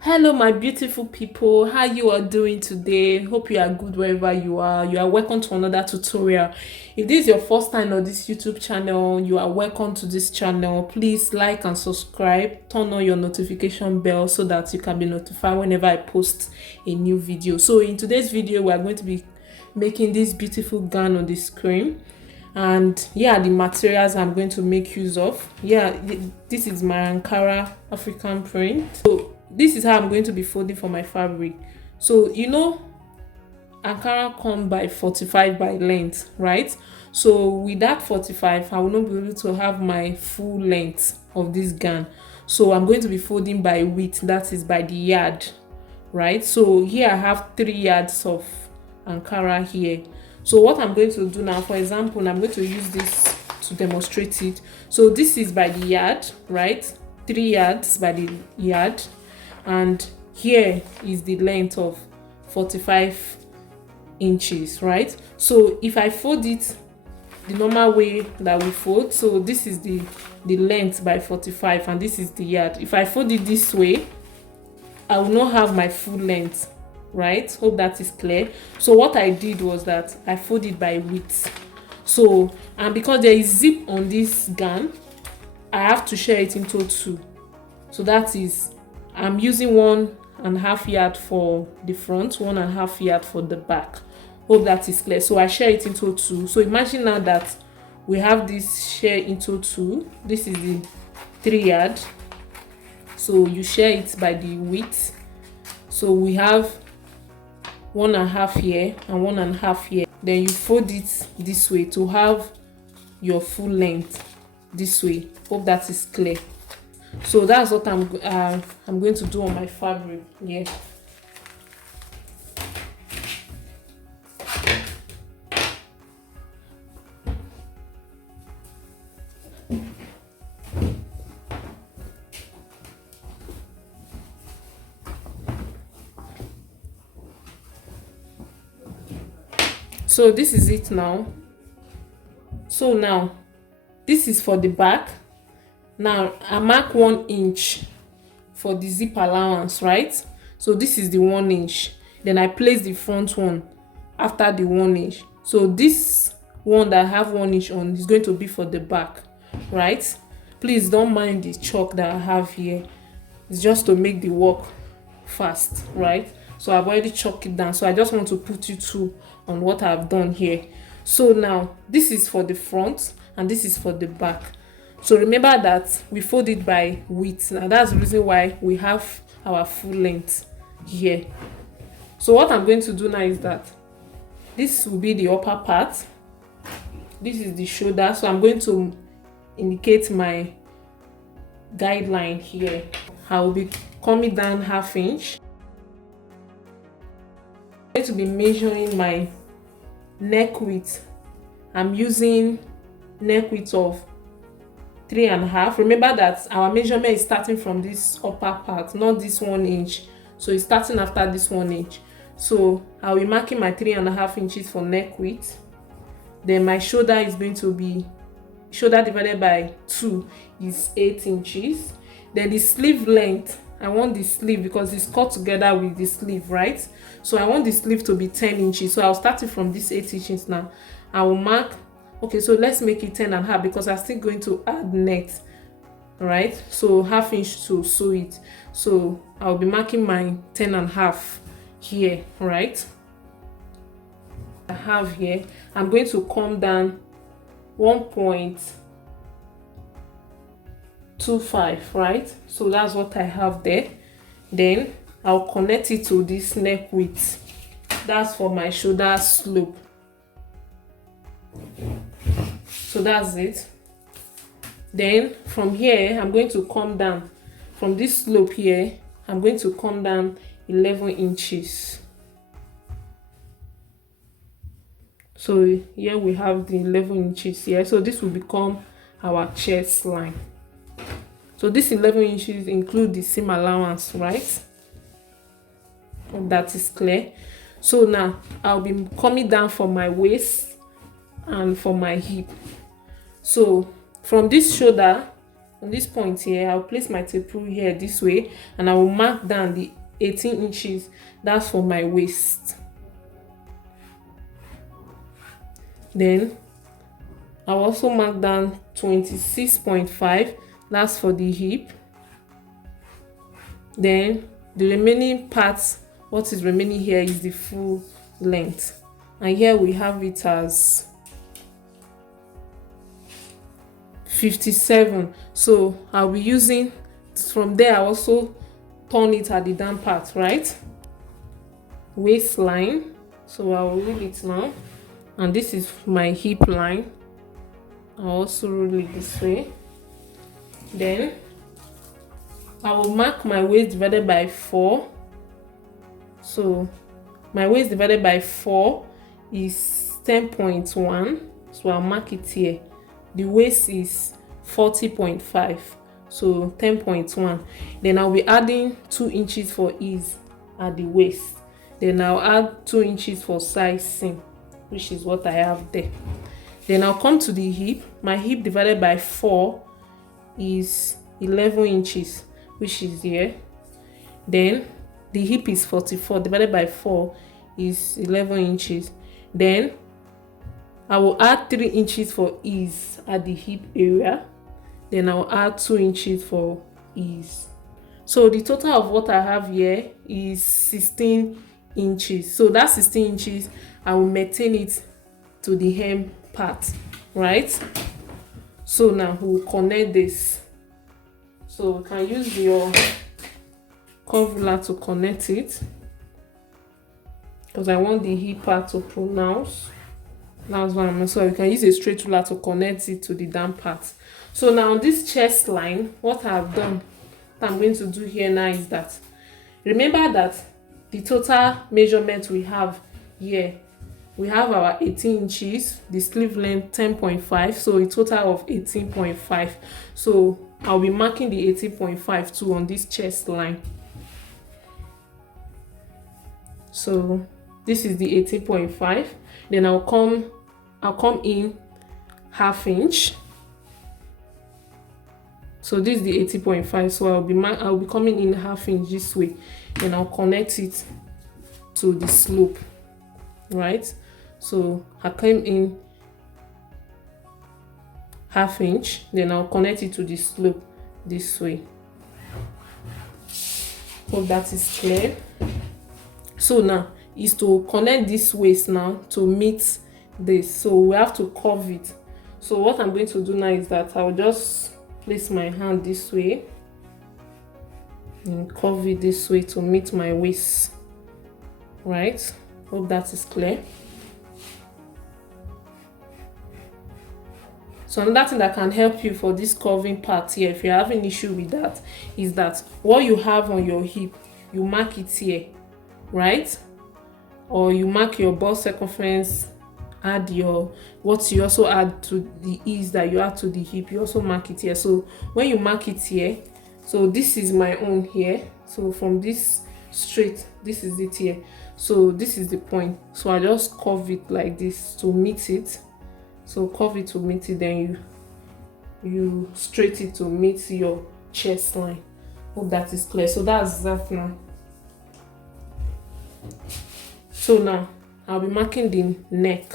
Hello, my beautiful people. How you are doing today? Hope you are good wherever you are. You are welcome to another tutorial. If this is your first time on this YouTube channel, you are welcome to this channel. Please like and subscribe. Turn on your notification bell so that you can be notified whenever I post a new video. So in today's video, we are going to be making this beautiful gown on the screen. And yeah, the materials I'm going to make use of. This is my Ankara African print. So this is how I'm going to be folding for my fabric. So Ankara come by 45 by length, right? So with that 45, I will not be able to have my full length of this gown. So I'm going to be folding by width, that is by the yard, right? So here I have 3 yards of Ankara here. So what I'm going to do now, for example, I'm going to use this to demonstrate it. So this is by the yard, right? 3 yards by the yard, and here is the length of 45 inches, right? So if I fold it the normal way that we fold, so this is the length by 45 and this is the yard. If I fold it this way, I will not have my full length, right? Hope that is clear. So what I did was that I folded by width. So, and because there is zip on this gown, I have to share it into 2. So that is, I'm using 1.5 yard for the front, 1.5 yard for the back. Hope that is clear. So I share it into 2. So imagine now that we have this share into 2. This is the 3 yard. So you share it by the width. So we have 1.5 here and 1.5 here. Then you fold it this way to have your full length this way. Hope that is clear. So that's what I'm going to do on my fabric. Yeah. So this is it now. So now this is for the back. Now I mark 1 inch for the zip allowance, right? So this is the 1 inch. Then I place the front one after the 1 inch. So this one that I have 1 inch on is going to be for the back, right? Please don't mind the chalk that I have here. It's just to make the work fast, right? So I've already chalked it down. So I just want to put you through on what I've done here. So now this is for the front and this is for the back. So remember that we fold it by width. Now that's the reason why we have our full length here. So what I'm going to do now is that this will be the upper part. This is the shoulder. So I'm going to indicate my guideline here. I will be coming down 1/2 inch. I'm going to be measuring my neck width. I'm using neck width of 3.5. Remember that our measurement is starting from this upper part, not this 1 inch. So it's starting after this 1 inch. So I'll be marking my 3.5 inches for neck width. Then my shoulder is going to be, shoulder divided by 2 is 8 inches. Then the sleeve length, I want the sleeve because it's cut together with the sleeve, right? So I want the sleeve to be 10 inches. So I'll start it from this 8 inches now. I will mark, okay, so let's make it 10.5 because I'm still going to add net, right? So 1/2 inch to sew it. So I'll be marking my 10.5 here, right? I have here, I'm going to come down 1.25, right? So that's what I have there. Then I'll connect it to this neck width. That's for my shoulder slope. So that's it. Then from here I'm going to come down from this slope here. I'm going to come down 11 inches. So here we have the 11 inches here. So this will become our chest line. So this 11 inches include the seam allowance, right? Hope that is clear. So now I'll be coming down for my waist and for my hip. So from this shoulder on this point here, I'll place my tape rule here this way, and I will mark down the 18 inches. That's for my waist. Then I'll also mark down 26.5. That's for the hip. Then the remaining parts, what is remaining here is the full length, and here we have it as 57. So I'll be using from there. I also turn it at the down part, right? Waistline. So I will roll it now, and this is my hip line. I'll also roll it this way. Then I will mark my waist divided by 4. So my waist divided by 4 is 10.1. So I'll mark it here. The waist is 40.5. So 10.1. Then I'll be adding 2 inches for ease at the waist. Then I'll add 2 inches for size seam, which is what I have there. Then I'll come to the hip. My hip divided by 4 is 11 inches, which is here. Then the hip is 44 divided by 4 is 11 inches. Then I will add 3 inches for ease at the hip area. Then I'll add 2 inches for ease. So the total of what I have here is 16 inches. So that 16 inches, I will maintain it to the hem part, right? So now we'll connect this. So we can use your curve ruler to connect it, because I want the hip part to pronounce. That's what I'm. So you can use a straight ruler to connect it to the down part. So now on this chest line, what I've done, what I'm going to do here now is that, remember that the total measurement we have here, we have our 18 inches, the sleeve length 10.5, so a total of 18.5. So I'll be marking the 18.5 too on this chest line. So this is the 18.5. Then I'll come in ½ inch. So this is the 18.5. So I'll be coming in ½ inch this way. Then I'll connect it to the slope, right? So I came in ½ inch. Then I'll connect it to the slope this way. Hope that is clear. So now is to connect this waist now to meet this. So we have to curve it. So what I'm going to do now is that I'll just place my hand this way and curve it this way to meet my waist, right? Hope that is clear. So another thing that can help you for this curving part here, if you're having issue with that, is that what you have on your hip, you mark it here, right? Or you mark your bust circumference, add your, what you also add to the ease that you add to the hip, you also mark it here. So when you mark it here, so this is my own here. So from this straight, this is it here. So this is the point. So I just curve it like this to meet it. So curve it to meet it, then you straight it to meet your chest line. Hope that is clear. So that's that now. So now I'll be marking the neck.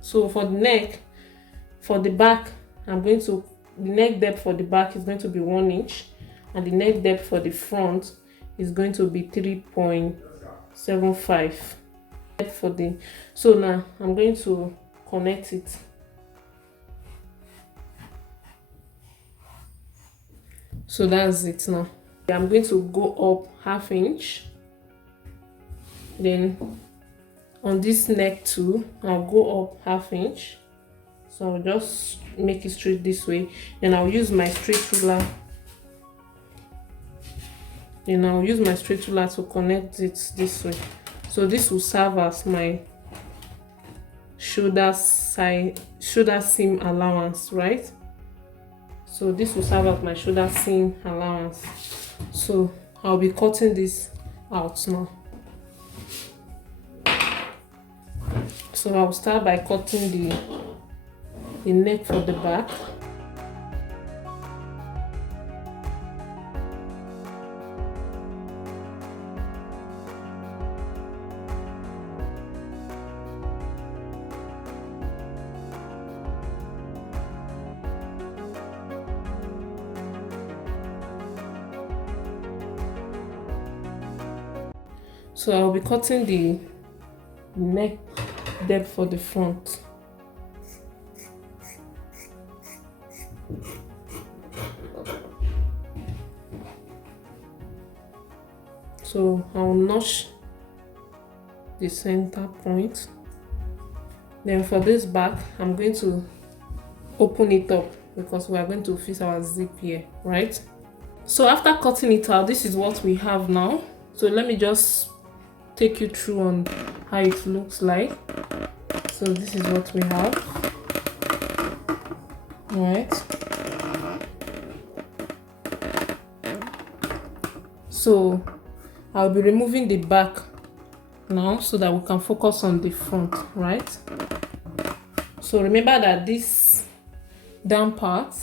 So for the neck, for the back, the neck depth for the back is going to be 1 inch, and the neck depth for the front is going to be 3.75. So now I'm going to connect it. So that's it now. I'm going to go up ½ inch. Then on this neck too, I'll go up ½ inch. So I'll just make it straight this way. Then I'll use my straight ruler. To connect it this way. So this will serve as my shoulder seam allowance, right? So this will serve as my shoulder seam allowance. So I'll be cutting this out now. So I'll start by cutting the neck for the back. So I'll be cutting the neck depth for the front. So I'll notch the center point. Then for this back, I'm going to open it up because we are going to fix our zip here, right? So after cutting it out, this is what we have now. So let me just take you through on how it looks like. So this is what we have, right? So I'll be removing the back now so that we can focus on the front, right? So remember that this down part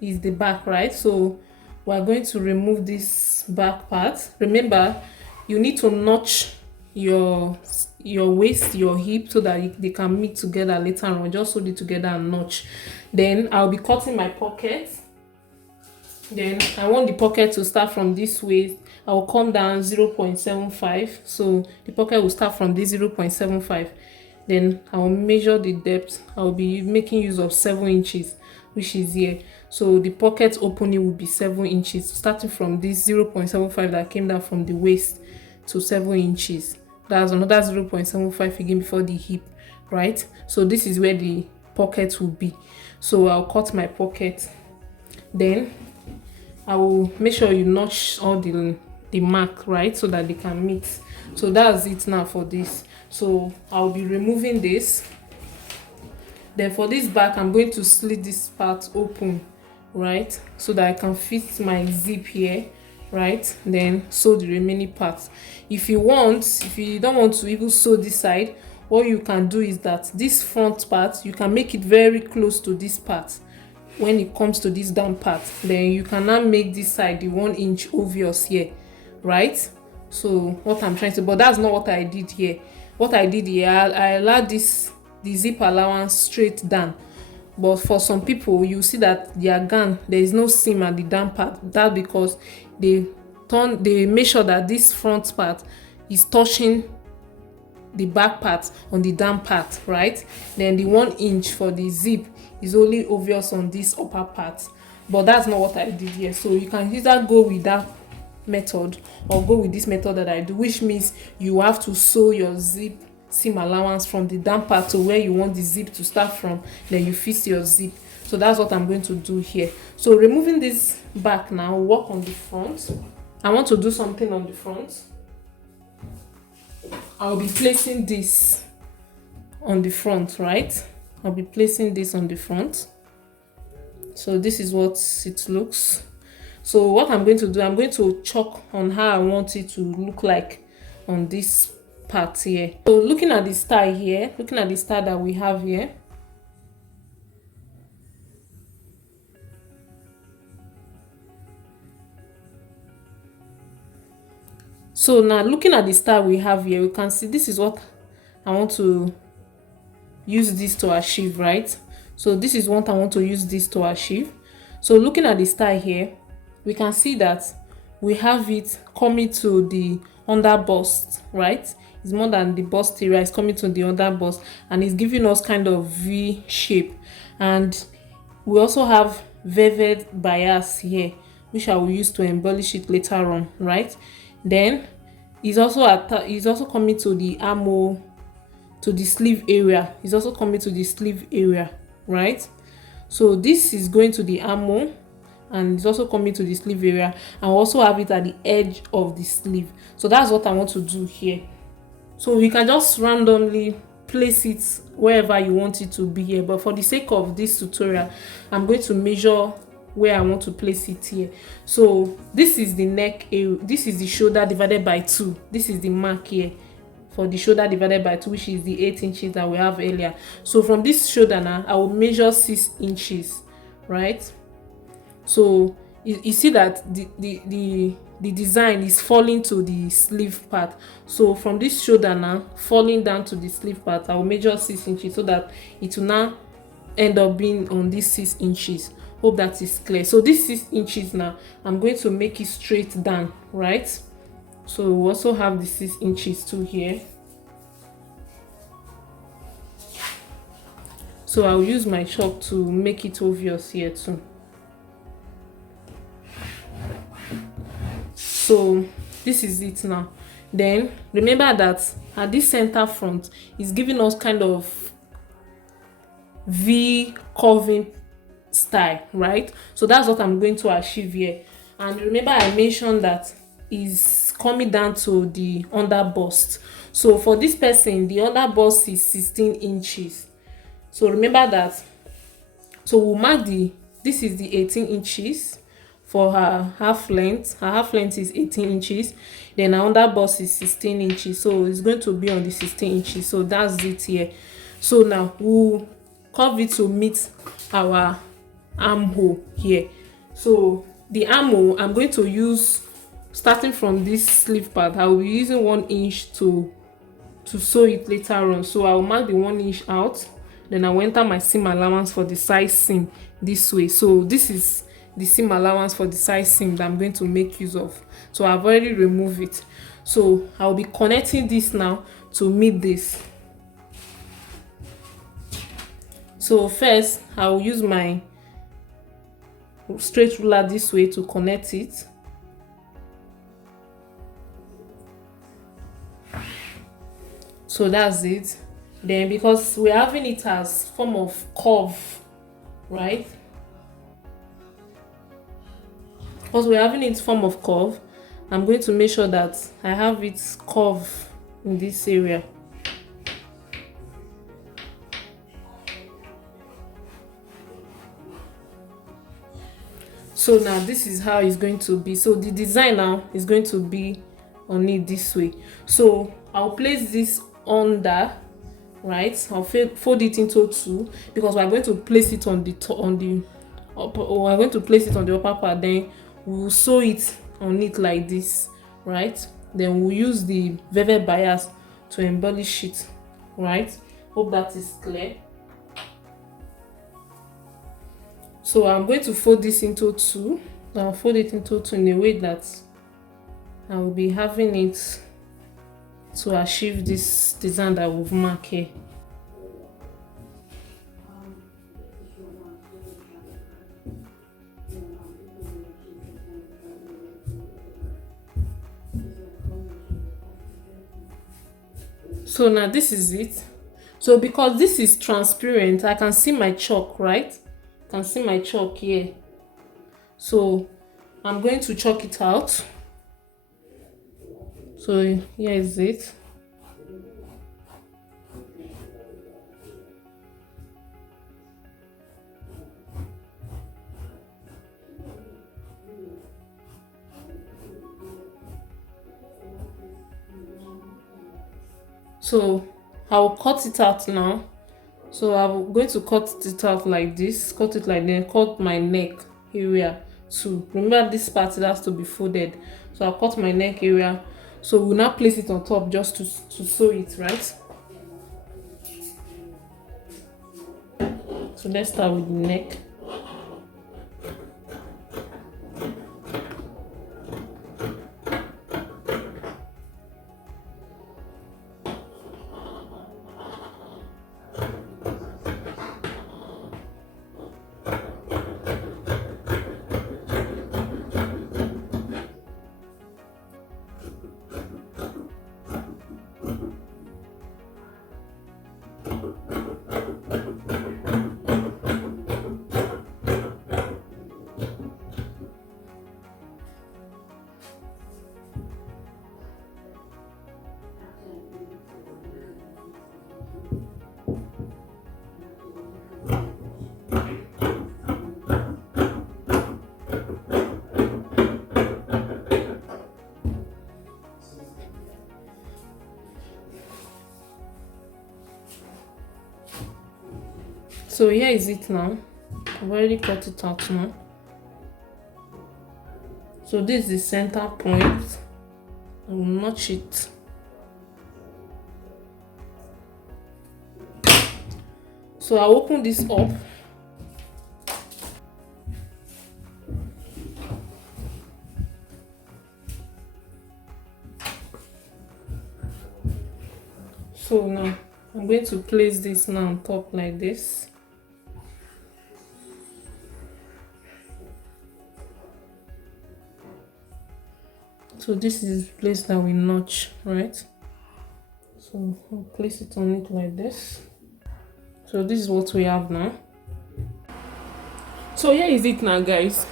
is the back, right? So we're going to remove this back part. Remember, you need to notch your waist, your hip, so that they can meet together later on. Just hold it together and notch. Then I'll be cutting my pocket. Then I want the pocket to start from this waist. I will come down 0.75. So the pocket will start from this 0.75. Then I will measure the depth. I will be making use of 7 inches, which is here. So the pocket opening will be 7 inches, starting from this 0.75 that came down from the waist to 7 inches. That's another 0.75 again before the hip, right? So this is where the pocket will be. So I'll cut my pocket. Then I will make sure you notch all the mark, right, so that they can meet. So that's it now for this. So I'll be removing this. Then for this back, I'm going to slit this part open, right, so that I can fit my zip here, right? Then sew the remaining parts. If you don't want to even sew this side, what you can do is that this front part, you can make it very close to this part. When it comes to this down part, then you can now make this side the 1 inch obvious here, right? So what I'm trying to, but that's not what I did here. What I did here, I allowed the zip allowance straight down. But for some people, you see that their gown, there is no seam at the down part. That's because they make sure that this front part is touching the back part on the down part, right? Then the 1 inch for the zip is only obvious on this upper part. But that's not what I did here. So you can either go with that method or go with this method that I do, which means you have to sew your zip seam allowance from the down part to where you want the zip to start from. Then you fix your zip. So that's what I'm going to do here. So removing this back now, work on the front. I want to do something on the front. I'll be placing this on the front, right? I'll be placing this on the front. So this is what it looks. So what I'm going to do, I'm going to chalk on how I want it to look like on this part here. So looking at the style here, looking at the style that we have here, so now looking at the style we have here, you can see this is what I want to use this to achieve, right? So this is what I want to use this to achieve. So looking at the style here, we can see that we have it coming to the under bust, right? It's more than the bust area, it's coming to the under bust, and it's giving us kind of V shape. And we also have velvet bias here, which I will use to embellish it later on, right? Then it's also coming to the armhole, to the sleeve area. It's also coming to the sleeve area, right? So this is going to the armhole and it's also coming to the sleeve area, and we also have it at the edge of the sleeve. So that's what I want to do here. So you can just randomly place it wherever you want it to be here, but for the sake of this tutorial, I'm going to measure where I want to place it here. So this is the neck area, this is the shoulder divided by 2. This is the mark here for the shoulder divided by 2, which is the 8 inches that we have earlier. So from this shoulder now, I will measure 6 inches, right? So you see that the the design is falling to the sleeve part. So from this shoulder now falling down to the sleeve part, I will measure 6 inches so that it will now end up being on this 6 inches. Hope that is clear. So this 6 inches now, I'm going to make it straight down, right? So we also have the 6 inches too here. So I'll use my chalk to make it obvious here too. So this is it now. Then remember that at this center front is giving us kind of V curving style, right? So that's what I'm going to achieve here. And remember I mentioned that is coming down to the under bust. So for this person, the under bust is 16 inches. So remember that. So we'll mark this is the 18 inches for her half length. Her half length is 18 inches. Then her under bust is 16 inches. So it's going to be on the 16 inches. So that's it here. So now we'll curve it to meet our armhole here. So the armhole, I'm going to use, starting from this sleeve part, I will be using 1 inch to sew it later on. So I will mark the 1 inch out. Then I will enter my seam allowance for the side seam this way. So this is the seam allowance for the side seam that I'm going to make use of. So I've already removed it. So I'll be connecting this now to meet this. So first I will use my straight ruler this way to connect it. So that's it. Then because we're having it as form of curve, right? Because we're having it form of curve, I'm going to make sure that I have it curve in this area. So now this is how it's going to be. So the design now is going to be on it this way. So I'll place this under, right? I'll fold it into 2 because we're going to place it on the we're going to place it on the upper part. Then we'll sew it on it like this, right? Then we'll use the velvet bias to embellish it, right? Hope that is clear. So I'm going to fold this into 2. I'll fold it into 2 in a way that I will be having it to achieve this design that we've marked here. So now this is it. So because this is transparent, I can see my chalk, right? I can see my chalk here. So I'm going to chalk it out. So here is it. So I'll cut it out now. So I'm going to cut it out like this, cut it like that, cut my neck area too. Remember this part has to be folded. So I'll cut my neck area. So we'll now place it on top just to sew it, right? So let's start with the neck. So here is it now. I've already cut it out now. So this is the center point. I will notch it. So I'll open this up. So now I'm going to place this now on top like this. So this is the place that we notch, right? So I'll place it on it like this. So this is what we have now. So here is it now, guys.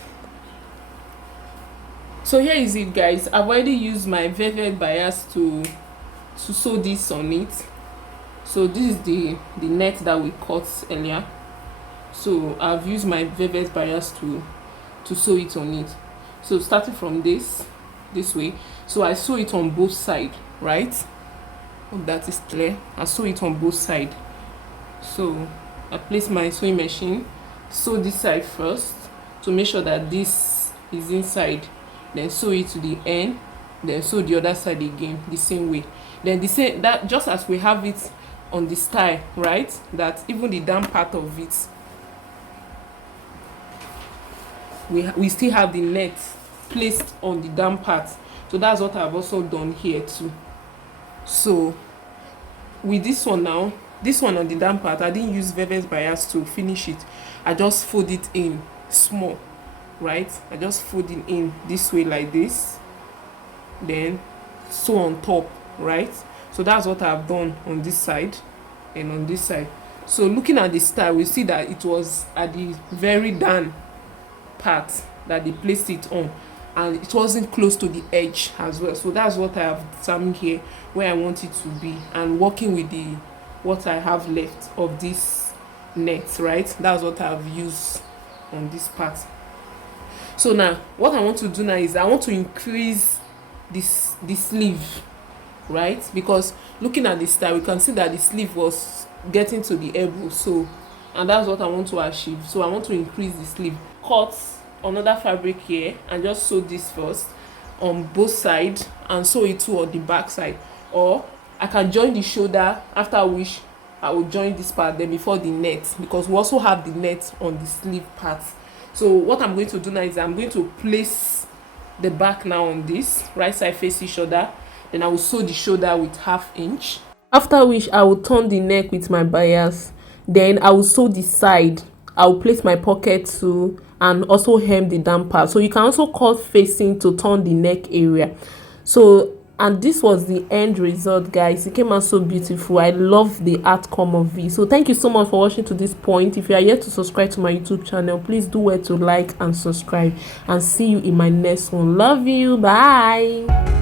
I've already used my velvet bias to sew this on it. So this is the net that we cut earlier. So I've used my velvet bias to sew it on it. So starting from this way, so I sew it on both sides, right? Hope that is clear. I sew it on both sides. So I place my sewing machine, sew this side first to make sure that this is inside, then sew it to the end, then sew the other side again the same way. Then the same, that just as we have it on the style, right, that even the down part of it, we still have the net placed on the down part. So that's what I've also done here too. So with this one now, this one on the down part, I didn't use velvet bias to finish it. I just fold it in small, right? I just fold it in this way like this, then sew on top, right? So that's what I've done on this side and on this side. So looking at the style, we see that it was at the very down part that they placed it on, and it wasn't close to the edge as well. So that's what I have determined here where I want it to be, and working with the what I have left of this net, right? That's what I've used on this part. So now what I want to do now is I want to increase this the sleeve, right? Because looking at the style, we can see that the sleeve was getting to the elbow. So, and that's what I want to achieve. So I want to increase the sleeve. Cut another fabric here and just sew this first on both sides and sew it too on the back side, or I can join the shoulder, after which I will join this part then before the net, because we also have the net on the sleeve part. So what I'm going to do now is I'm going to place the back now on this right side face each other, then I will sew the shoulder with 1/2 inch, after which I will turn the neck with my bias, then I will sew the side, I will place my pocket too, and also hem the down part. So you can also cut facing to turn the neck area. So, and this was the end result, guys. It came out so beautiful. I love the outcome of it. So thank you so much for watching to this point. If you are yet to subscribe to my YouTube channel, please do well to like and subscribe, and see you in my next one. Love you. Bye.